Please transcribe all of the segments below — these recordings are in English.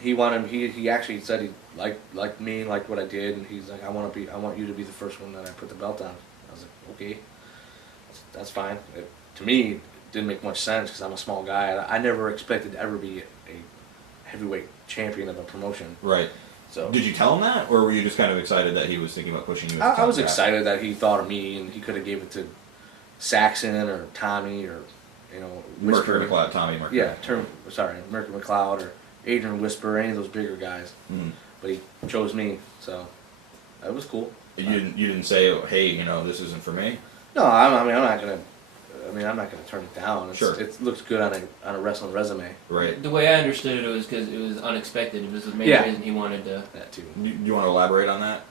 he actually said he liked me, liked what I did, and he's like, I want you to be the first one that I put the belt on. I was like, okay, that's fine. To me, it didn't make much sense because I'm a small guy. I never expected to ever be a heavyweight champion of a promotion. Right. So did you tell him that, or were you just kind of excited that he was thinking about pushing you? I was excited that he thought of me, and he could have gave it to Saxon or Tommy or Mercury McLeod, Tommy Mercury. Yeah, Mercury McLeod or Adrian Whisper, any of those bigger guys. Mm. But he chose me, so that was cool. You didn't say, oh, hey, this isn't for me. No, I'm not gonna turn it down. Sure. It looks good on a wrestling resume. Right. The way I understood it was because it was unexpected. It was the main reason he wanted to. That too. Do you want to elaborate on that?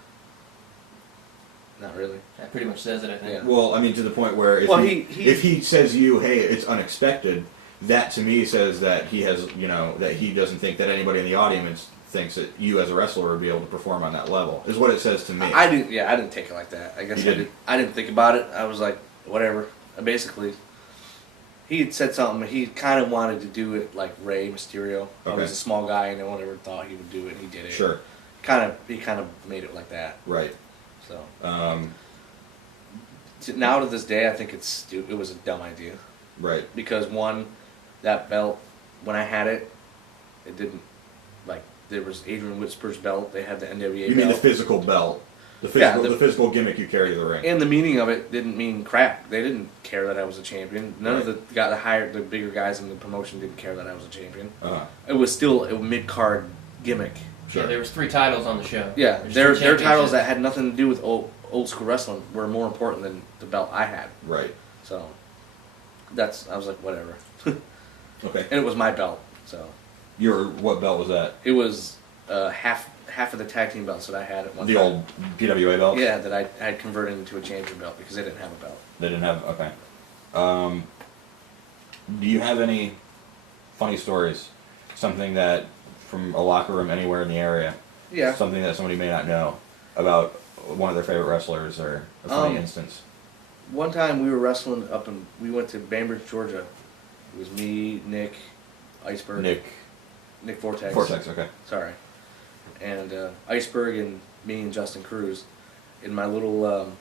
Not really. That pretty much says it, I think. Yeah. Well, I mean, to the point where if he says to you, hey, it's unexpected, that to me says that he has, that he doesn't think that anybody in the audience thinks that you as a wrestler would be able to perform on that level, is what it says to me. I didn't take it like that. I guess I didn't think about it. I was like, whatever. Basically, he had said something. He kind of wanted to do it like Rey Mysterio. Okay. He was a small guy, and no one ever thought he would do it. And he did it. Sure. He kind of made it like that. Right. So. Now to this day, I think it was a dumb idea. Right. Because that belt, when I had it, it didn't, there was Adrian Whisper's belt. They had the NWA belt. You mean the physical belt? The physical gimmick you carry to the ring. And the meaning of it didn't mean crap. They didn't care that I was a champion. None of the bigger guys in the promotion didn't care that I was a champion. Uh-huh. It was still a mid-card gimmick. Sure. Yeah, there was 3 titles on the show. Yeah, their titles that had nothing to do with old school wrestling were more important than the belt I had. Right. So I was like, whatever. Okay. And it was my belt, so. What belt was that? It was half of the tag team belts that I had at one time. The old PWA belt? Yeah, that I had converted into a champion belt because they didn't have a belt. They didn't have, okay. Do you have any funny stories? Something that, from a locker room anywhere in the area? Yeah. Something that somebody may not know about one of their favorite wrestlers or a funny instance? One time we were wrestling we went to Bainbridge, Georgia. It was me, Nick, Iceberg. Nick Vortex. Vortex, okay. Sorry. And Iceberg and me and Justin Cruz in my little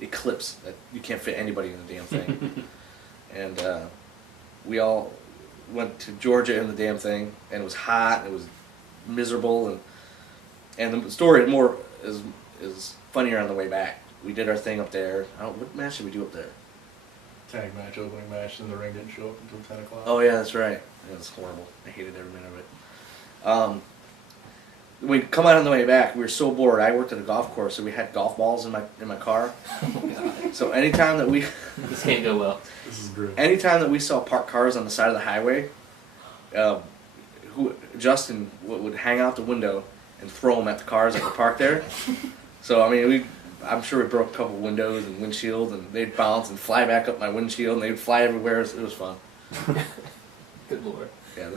Eclipse that you can't fit anybody in the damn thing. And we all went to Georgia in the damn thing, and it was hot, and it was miserable, and the story is funnier on the way back. We did our thing up there. What match did we do up there? Tag match, opening match, and the ring didn't show up until 10 o'clock. Oh yeah, that's right. It was horrible. I hated every minute of it. We come out on the way back. We were so bored. I worked at a golf course, so we had golf balls in my car. So anytime that this can't go well. This is great. Anytime that we saw parked cars on the side of the highway, Justin would hang out the window and throw them at the cars that were parked there. So I mean, I'm sure we broke a couple windows and windshield, and they'd bounce and fly back up my windshield, and they'd fly everywhere. It was fun. Good lord. Yeah,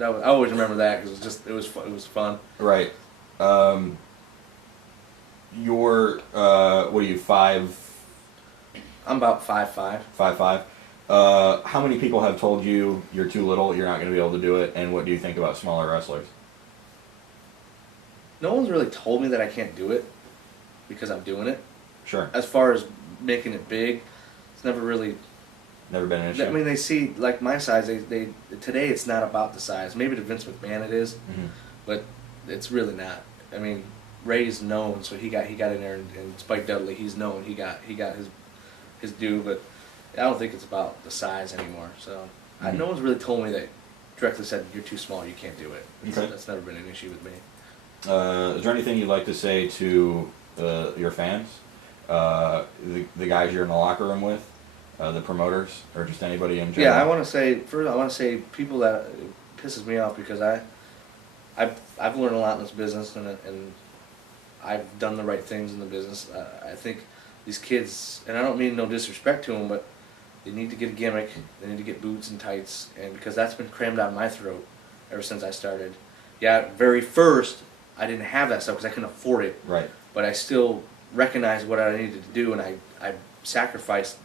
I always remember that because it was fun. Right. You're what are you, 5'5"? I'm about 5'5". 5'5". How many people have told you you're too little, you're not going to be able to do it, and what do you think about smaller wrestlers? No one's really told me that I can't do it because I'm doing it. Sure. As far as making it big, it's never really. Never been an issue. I mean, they see like my size. They today it's not about the size. Maybe to Vince McMahon it is, but it's really not. I mean, Ray's known, so he got in there, and Spike Dudley, he's known. He got his due, but I don't think it's about the size anymore. So no one's really told me that directly said you're too small, you can't do it. Okay. That's never been an issue with me. Is there anything you'd like to say to your fans, the guys you're in the locker room with, the promoters, or just anybody in general? Yeah, I want to say people that it pisses me off because I've learned a lot in this business, and I've done the right things in the business. I think these kids, and I don't mean no disrespect to them, but they need to get a gimmick. They need to get boots and tights, and because that's been crammed down my throat ever since I started. Yeah, very first I didn't have that stuff because I couldn't afford it. Right. But I still recognized what I needed to do, and I sacrificed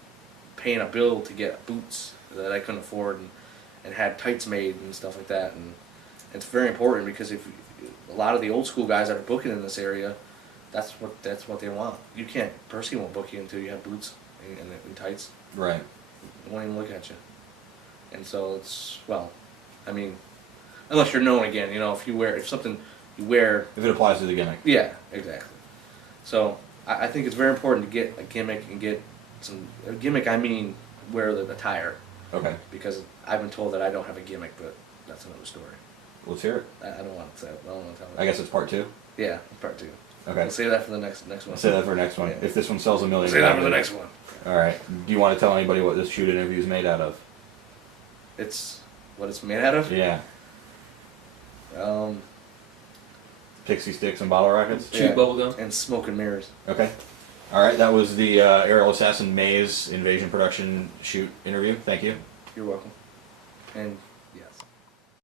paying a bill to get boots that I couldn't afford, and had tights made and stuff like that. And It's very important because if a lot of the old school guys that are booking in this area, that's what they want. You can't. Percy won't book you until you have boots and tights. Right. They won't even look at you. And so it's, well, I mean, unless you're known again, you know, if If it applies to the gimmick. yeah, exactly. So I think it's very important to get a gimmick and get a gimmick. I mean, wear the attire, Okay. because I've been told that I don't have a gimmick, but that's another story. Let's hear it. I don't want to say. I don't want to tell. I guess it's part 2. Yeah, part 2. Okay. We'll save that for the next one. I'll say that for the next one. Yeah. If this one sells 1 million. Save that for the next one. All right. Do you want to tell anybody what this shoot interview is made out of? It's what it's made out of. Yeah. Um, Pixie sticks and bottle rockets. Chew bubblegum. and smoke and mirrors. Okay. All right. That was the Aerial Assassin Maze Invasion Production shoot interview. Thank you. You're welcome. And